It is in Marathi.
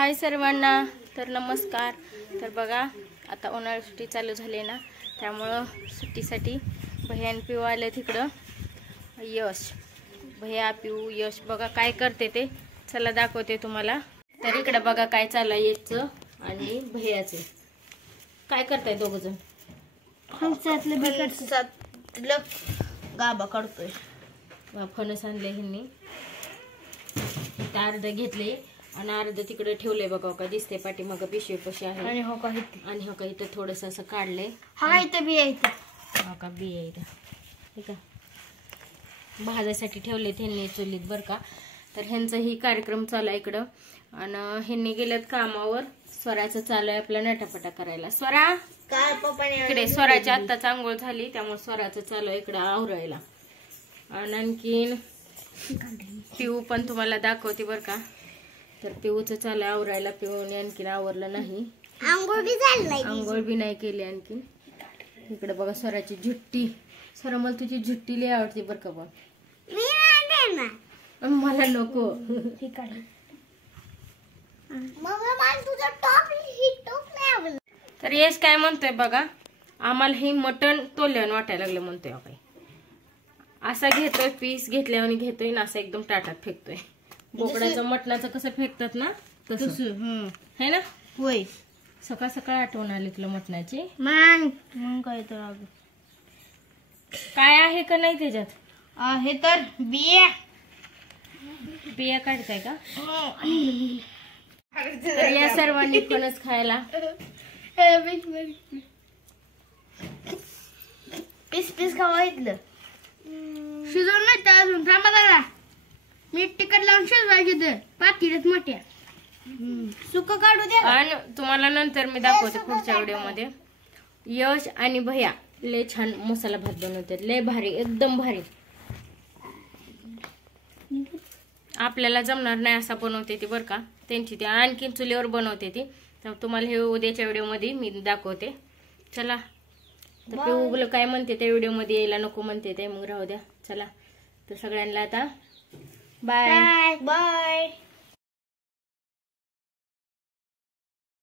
हाय सर्वांना, तर नमस्कार। तर बघा आता उन्हाळी सुट्टी चालू झाली ना, त्यामुळं सुट्टीसाठी भैया पिऊ आले तिकडं। यश भैया पिऊ यश बघा काय करते ते, चला दाखवते तुम्हाला। तर इकडं बघा काय चाललंय याचं आणि भैयाचं, काय करताय दोघ जण? फणसातलं गाभा काढतोय। फणस आणले ह्यांनी, अर्ध घेतले आणि अर्ध तिकडे ठेवले बघा का दिसते पाठीमागं पिशवी पशी आहे। आणि हो का इथं थोडस असं काढले। हा इथं बी आहे, हो का बी आहे इथं, ठीक आहे। भाजायसाठी ठेवले त्यांनी चुलीत बर का। तर ह्यांचा ही कार्यक्रम चालू आहे इकडं आणि ह्यांनी गेलेत कामावर। स्वराचं चालू आहे आपला नटापटा करायला। स्वरा काय पप्पाने इकडे, स्वराची आत्ताच आंघोळ झाली त्यामुळे स्वराचं चालू आहे इकडं आवरायला। आणि आणखीन पिऊ पण तुम्हाला दाखवते बर का। तर पिऊचं चालू आहे आवरायला, पिऊने आणखीन आवरलं नाही, आंघोळ बी नाही केली आणखीन। इकडे बघा स्वराची झुट्टी, स्वरा मला तुझी झुट्टी लय आवडते बर का। मला नको तर यश काय म्हणतोय बघा, आम्हाला हे मटण तोल्यान वाटायला लागलं म्हणतोय। काय असा घेतोय, पीस घेतल्यावर घेतोय ना असं एकदम ताटात फेकतोय। बोकडाचं मटणाचं कसं फेकतात ना तसं है ना। होय, सकाळ सकाळ आठवण आली तुला मटणाची। मग काय तर काय आहे का नाही त्याच्यात? आहे तर बिया बिया काढताय का? तर या सर्वांनी फणस खायला। पीस पीस खावा इथलं, शिजवून नाही तर अजून थांबा जरा। मीठ तिखट लावून शिजवायची पातीलाच मोठ्या, सुक काढू द्या। आणि तुम्हाला नंतर मी दाखवते पुढच्या व्हिडिओ मध्ये। यश आणि भैया लय छान मसाला भात बनवतात, लय भारी, एकदम भारी। आपल्याला जमणार नाही असा बनवते ती बर का, त्यांची ती आणखीन चुलीवर बनवते ती। तर तुम्हाला हे उद्याच्या व्हिडिओ मध्ये मी दाखवते। चला, तर पिऊ काय म्हणते त्या व्हिडिओ मध्ये यायला नको म्हणते ते, मग राहू द्या। चला तर सगळ्यांना आता बाय बाय।